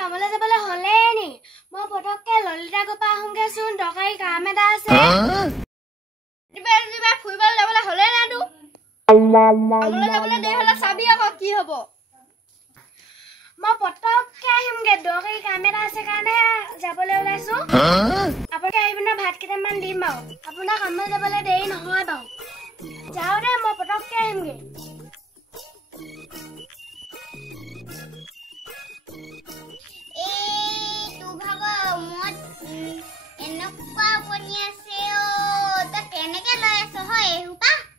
কামলৈ যাবলৈ হ'লে নি মই পটককে ললিতা ঘৰ পৰা আহোঁগে চোন দৰকাৰী কাম এটা আছে দিবা ফুৰিবলৈ যাবলৈ হ'লে না তো কামলৈ যাবলৈ দেৰি হ'লে চাবি আকৌ কি হ'ব মই পটককে আহিমগে দৰকাৰী কাম এটা আছে কাৰণে যাবলৈ ওলাইছো আপোনালোকে আহিব না ভাত কেইটামান দিম বাৰু আপোনাৰ কামলৈ যাবলৈ দেৰি নহয় বাৰু যাওঁ দে মই পটককে আহিমগে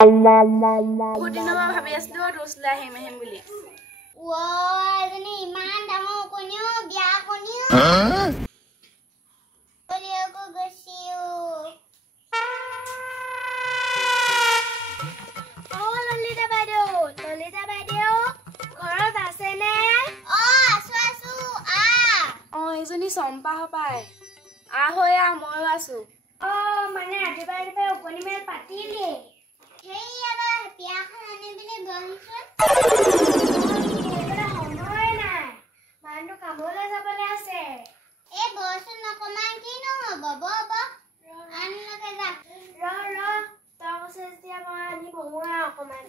বহুত দিনৰ পৰা ভাবি আছিলো ৰুচলে আহিম বুলি ইমান ডাঙৰ কণীও বিয়া কণীও ললিতা বাইদেউ ঘৰত আছে নে এইজনী চম্পা হপাই হৈ ময়ো আছো মানে ৰাতিপুৱাই উপনি মেল পাতিলে সময় নাই মানুহটো কামলৈ যাবলৈ আছে এই বস্তু নকমান কি নহ'ব তই কৈছে যেতিয়া মই আনি বহুৱা অকমান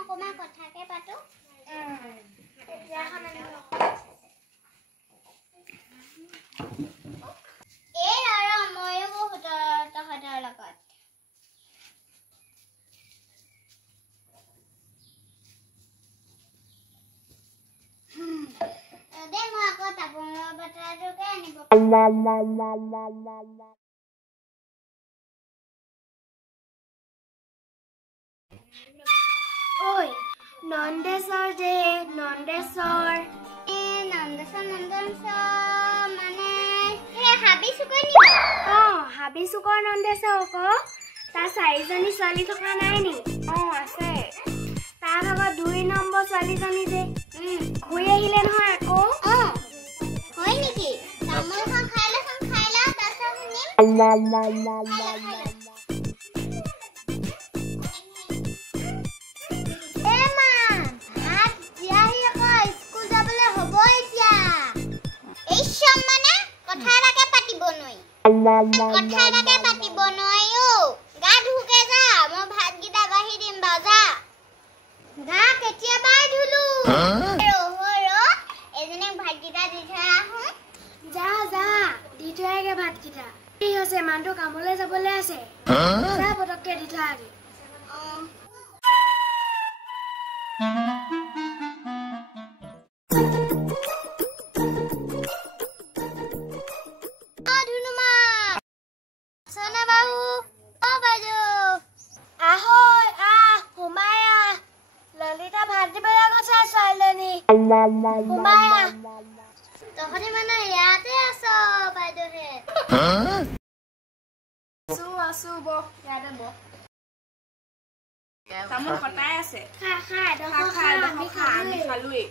অকমান কথাকে পাতো ময়ো তহঁতৰ লগত দে মই আকৌ তাপোনৰ বটাৰটোকে আনিব ঐ নন্দেশ্বৰ যে নন্দেশ্বৰ মানে হাবি চুকৰ নন্দেশ্বৰ আকৌ তাৰ 4জনী ছোৱালী থকা নাই নি আছে তাৰ ভাগৰ 2 নম্বৰ ছোৱালীজনী যে ঘূৰি আহিলে নহয় আকৌ হয় নেকি তামোলখন খাই ল তাৰপিছত কথাটাকে পাতিব নোৱাৰিও গা ধুকে যা মই ভাতকেইটা বাঢ়ি দিম বাজা গা কেতিয়াবাই ধুলো এজনীক ভাতকেইটা দি থৈ আহো যা দি থৈ আগে ভাতকেইটা কি হৈছে মানুহটো কামলৈ যাবলৈ আছে যা পটককে দি থৈ আগে তহঁতি মানে ইয়াতে আছ বাইদেউহে আছো বহ ইয়াতে বহ তামোল কটাই আছে আমি খালোৱেই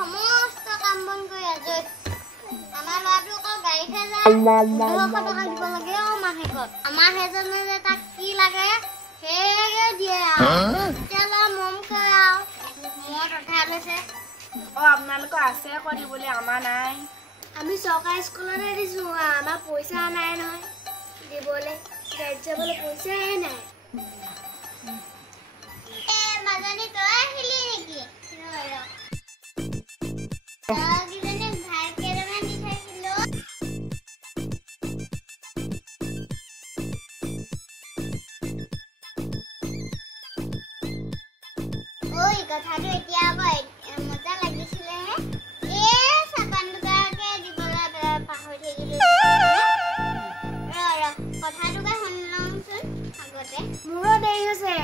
সমস্ত কাম বন কৰি আজৰি আমাৰ ল'ৰাটো আকৌ গাড়ীতহে যায় 200 টকা দিব লাগে মাহেকত আমাৰ সেইজনে যে তাক কি লাগে সেয়ে দিয়ে আৰু মম কৰে আৰু মোৰ কথা লৈছে আপোনালোকৰ আছে আকৌ দিবলৈ আমাৰ নাই আমি চৰকাৰী স্কুলতে দিছো আমাৰ পইচা নাই নহয় দিবলৈ গাড়ীত যাবলৈ পইচাই নাই মাজনী তই আহিলি নেকি কথাটো এতিয়া মজা লাগিছিলেহে চাপান দুটাকে দিবলৈ পাহৰি থাকিলো মোৰো দেৰি হৈছে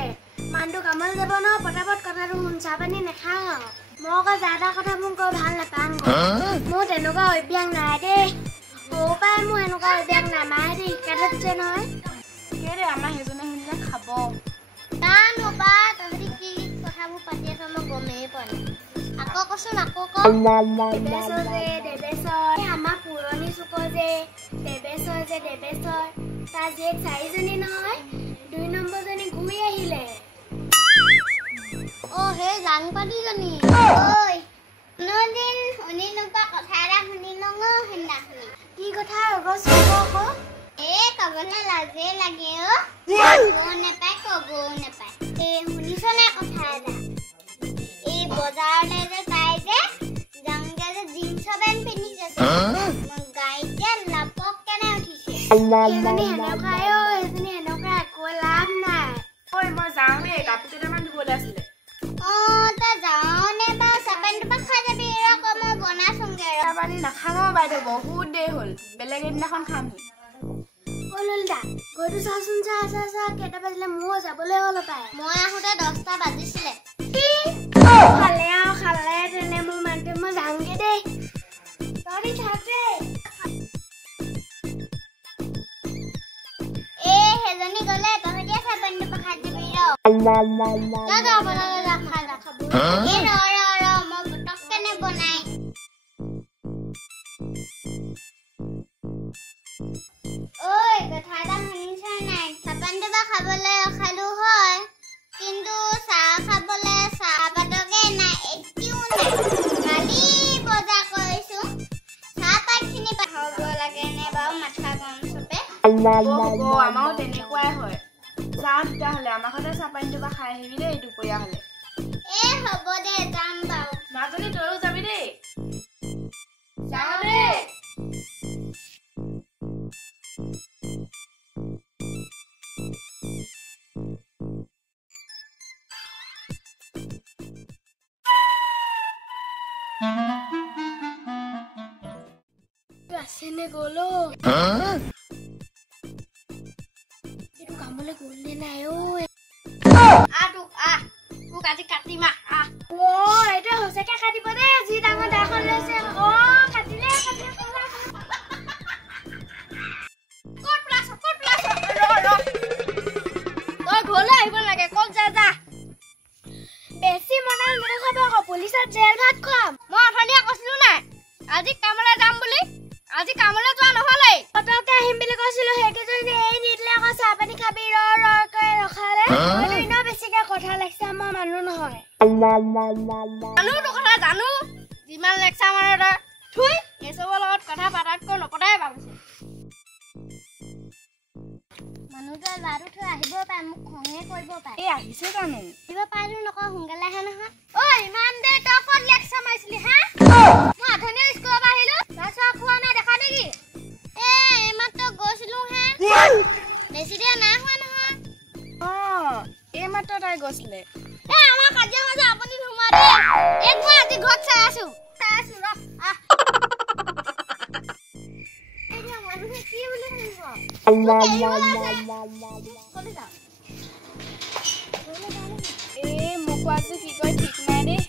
মানুহটো কামলৈ যাব ন পটাপট কথাটো শুন চাহ পানী নাখাওঁ মই আকৌ যা তা কথা মোক কৈ ভাল নাপাওঁ মোৰ তেনেকুৱা অভ্যাস নাই দেই সৰু পৰাই মোৰ এনেকুৱা অভ্যাস নাই মাহঁতে শিকাই থৈছে নহয় কেলে আমাৰ সেইজনে শুনিলে খাব জানো বা তহঁতি কি কথাবোৰ পাতি আছ মই গমেই পোৱা নাই আকৌ কচোন আকৌ ক দেৱেশ্বৰ আমাৰ পুৰণি চুকৰ যে দেৱেশ্বৰ তাৰ জীয়েক 4জনী নহয় 2 নম্বৰজনী ঘূৰি আহিলে সেই জানপাতিজনী ঐ কোনোদিন শুনি নোপোৱা কথা এটা শুনি লওঁ সেইদিনাখনি কি কথা আকৌ কবলৈ লাজে লাগে ক'বও নেপায় শুনিছনে কথা এটা এই বজাৰলৈ যে তাই যে যাওঁতে যে জিন্স পেণ্ট পিন্ধিছে গাড়ীত যে লাপক কেনে উঠিছে সেইজনী সেনেকুৱা একো লাভ নাই ঐ মই যাওঁ দেই কাপোৰ কেইটামান ধুবলৈ আছিলে তই যাওঁ নে বা চাহপানীটো পৰা খাই যাবি আকৌ মই বনাইছোংগে চাহ পানী নাখাওঁ বাইদেউ বহুত দেৰি হ'ল বেলেগ এদিনাখন খামহি ললিতা গৈতো চাচোন চাহ কেইটা বাজিলে মোৰ যাবলৈ হ'ল পায় মই আহোঁতে 10টা বাজিছিলে খালে তেনে মোৰ মানুহটো মই যাওঁগে দেই তহঁতি থাকে সেইজনী গ'লে তহঁতিয়ে চাহপানীটো পৰা খাই যাবি ৰ মই পটককেনে বনাই কথা এটা শুনিছ নাই চাহপানীটো বা খাবলৈ ৰখালো হয় কিন্তু চাহ খাবলৈ চাহপাতকে নাই এতিয়াও নাই কালি বজাৰ কৰিছো চাহপাতখিনি পাহৰিব লাগে নে বাৰু মাথা গৰম চপে আমাৰো তেনেকুৱাই হয় যাওঁ তেতিয়াহ'লে আমাৰ ঘৰতে চাহপানীটো বা খাই আহিবি দেই দুপৰীয়া হ'লে হ'ব দে যাম বাৰু মাজনী তইও যাবি দেই যাওঁ দেই আছেনে গ'লো এইটো কামলৈ গ'ল নে নাই তোক আজি কাটিম এইটো সঁচাকে কাটিব দেই যি ডাঙৰ দাখন লৈছে কাটিলে তই ঘৰলৈ আহিব লাগে ক'ত যা বেছি মনাল নেদেখাব আকৌ পুলিচত জেল ভাত খুৱাম মই অথনিয়ে কৈছিলো নাই আজি কামলৈ যাম বুলি আজি কামলৈ যোৱা নহ'লেই পটককে আহিম বুলি কৈছিলো সেইকেইজনী এই নিদিলে আকৌ চাহপানী খাবি কৈ ৰখালে মইতো ইনেও বেছিকে কথা লেকচাৰ মই মানুহ নহয় জানো কথা জানো যিমান লেকচাৰ মাৰে তই থুই এইচবৰ লগত কথা পাতাতকৈ নপতাই ভাবিছো মানুহটোৱে লাৰু থৈ আহিব পাৰে মোক খঙে কৰিব পাৰে এই আহিছে জানো আহিব পাৰিলো নকওঁ সোনকালে আহে নহয় ইমান দেৰি তই ক'ত লেকচাৰ মাৰিছিলি হা মই অথনিয়ে স্কুলৰ পৰা আহিলো চাহ খোৱা নাই দেখা নেকি এইমাত্ৰ গৈছিলো হে বেছি দেৰি নাই হোৱা নহয় এইমাত্ৰ তাই গৈছিলে আমাৰ কাজিয়া মাজে আপুনি সোমাই দে মই আজি ঘৰত চাই আছো ৰ মানুহে কি বুলি ভাবিব মোকো আজি কি কয় ঠিক নাই দেই